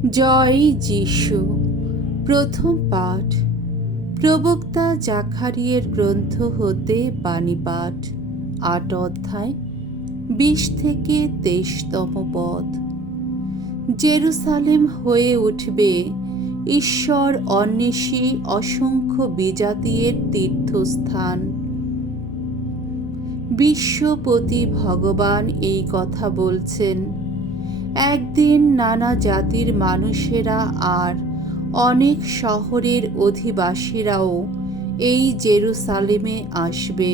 জয় যীশু। প্রথম পাঠ প্রবক্তা জাকারিয়ার গ্রন্থ হতে বাণী পাঠ, ৮ অধ্যায় ২০ থেকে ২৩তম পদ। জেরুসালেম হয়ে উঠবে ঈশ্বর অন্বেষী অসংখ্য বিজাতির তীর্থস্থান। বিশ্বপতি ভগবান এই কথা বলছেন। একদিন নানা জাতির মানুষেরা আর অনেক শহরের অধিবাসীরাও এই জেরুসালেমে আসবে।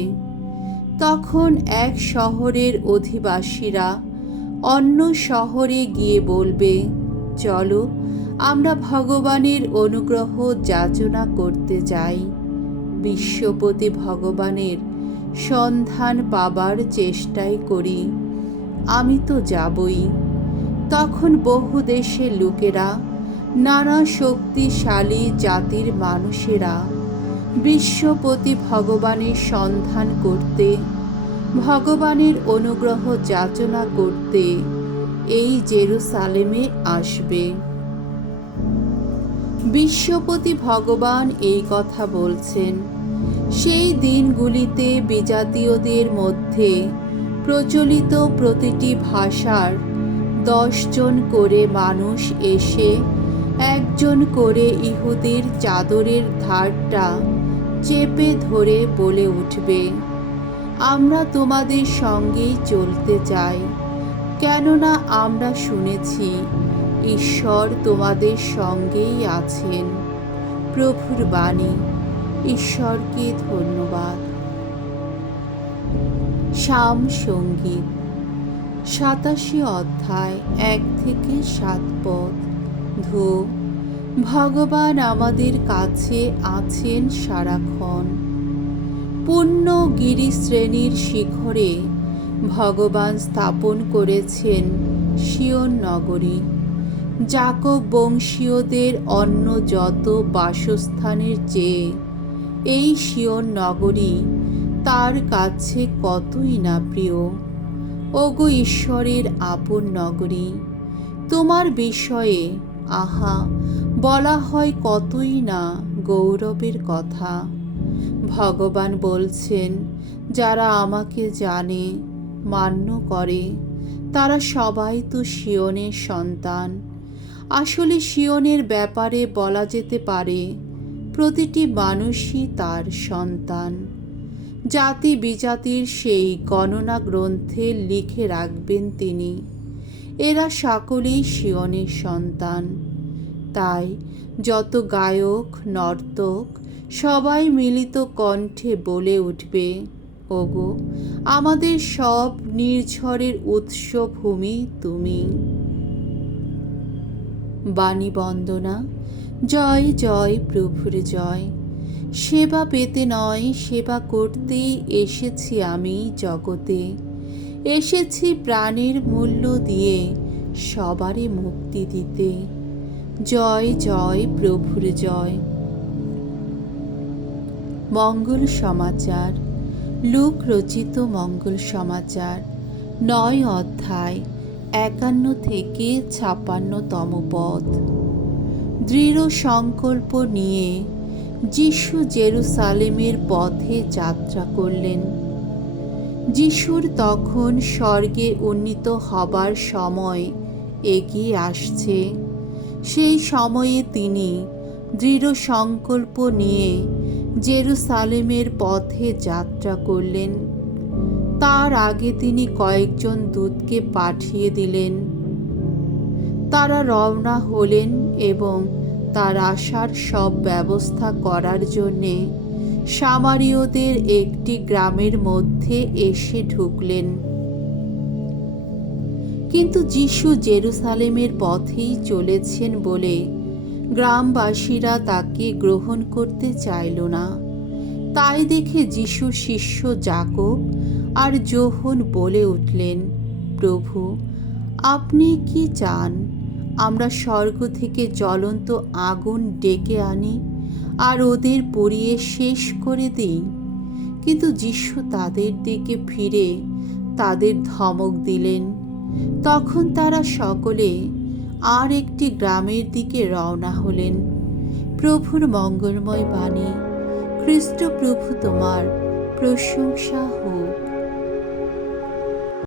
তখন এক শহরের অধিবাসীরা অন্য শহরে গিয়ে বলবে, চলো আমরা ভগবানের অনুগ্রহ যাচনা করতে যাই, বিশ্বপতি ভগবানের সন্ধান পাবার চেষ্টাই করি, আমি তো যাবই। তখন বহু দেশের লোকেরা, নানা শক্তিশালী জাতির মানুষেরা বিশ্বপতি ভগবানের সন্ধান করতে, ভগবানের অনুগ্রহ যাচনা করতে এই জেরুসালেমে আসবে। বিশ্বপতি ভগবান এই কথা বলছেন। সেই দিনগুলিতে বিজাতীয়দের মধ্যে প্রচলিত প্রতিটি ভাষার 10 জন করে মানুষ এসে একজন করে ইহুদির চাদরের ধারটা চেপে ধরে বলে উঠবে, আমরা তোমাদের সঙ্গেই চলতে চাই, কেননা আমরা শুনেছি ঈশ্বর তোমাদের সঙ্গেই আছেন। প্রভুর বাণী। ঈশ্বরকে ধন্যবাদ। সাম সঙ্গীত 87 অধ্যায় 1 থেকে 7 পদ। ধো, ভগবান আমাদের কাছে আছেন সারাক্ষণ। পূর্ণ গিরিশ্রেণীর শিখরে ভগবান স্থাপন করেছেন সিয়ন নগরী। যাকব বংশীয়দের অন্য যত বাসস্থানের চেয়ে এই সিয়ন নগরী তার কাছে কতই না প্রিয়। ওগো ঈশ্বরের আপন নগরী, তোমার বিষয়ে আহা বলা হয় কতই না গৌরবের কথা। ভগবান বলছেন, যারা আমাকে জানে, মান্য করে, তারা সবাই তো সিয়নের সন্তান। আসলে সিয়নের ব্যাপারে বলা যেতে পারে প্রতিটি মানুষই তার সন্তান। জাতি বিজাতির সেই গণনা গ্রন্থে লিখে রাখবেন তিনি, এরা সকলেই সিয়নের সন্তান। তাই যত গায়ক নর্তক সবাই মিলিত কণ্ঠে বলে উঠবে, ওগো আমাদের সব নির্ঝরের উৎসভূমি তুমি। বাণী বন্দনা। জয় জয় প্রভুর জয়। সেবা পেতে নয়, সেবা করতেই এসেছি আমি জগতে। এসেছি প্রাণের মূল্য দিয়ে সবারই মুক্তি দিতে। জয় জয় প্রভুর জয়। মঙ্গল সমাচার। লূক রচিত মঙ্গল সমাচার 9 অধ্যায় 51 থেকে 56তম পদ। দৃঢ় সংকল্প নিয়ে যিশু জেরুসালেমের পথে যাত্রা করলেন। যিশুর তখন স্বর্গে উন্নীত হবার সময় এগিয়ে আসছে। সেই সময়ে তিনি দৃঢ় সংকল্প নিয়ে জেরুসালেমের পথে যাত্রা করলেন। তার আগে তিনি কয়েকজন দূতকে পাঠিয়ে দিলেন। তারা রওনা হলেন এবং তার আসার সব ব্যবস্থা করার জন্যে সামারীয়দের একটি গ্রামের মধ্যে এসে ঢুকলেন। কিন্তু যিশু জেরুসালেমের পথেই চলেছেন বলে গ্রামবাসীরা তাকে গ্রহণ করতে চাইল না। তাই দেখে যিশুর শিষ্য যাকব আর যোহন বলে উঠলেন, প্রভু, আপনি কি চান আমরা স্বর্গ থেকে জ্বলন্ত আগুন ডেকে আনি আর ওদের পুড়িয়ে শেষ করে দিই? কিন্তু যিশু তাদের দিকে ফিরে তাদের ধমক দিলেন। তখন তারা সকলে আর একটি গ্রামের দিকে রওনা হলেন। প্রভুর মঙ্গলময় বাণী। খ্রিস্ট প্রভু তোমার প্রশংসা হোক।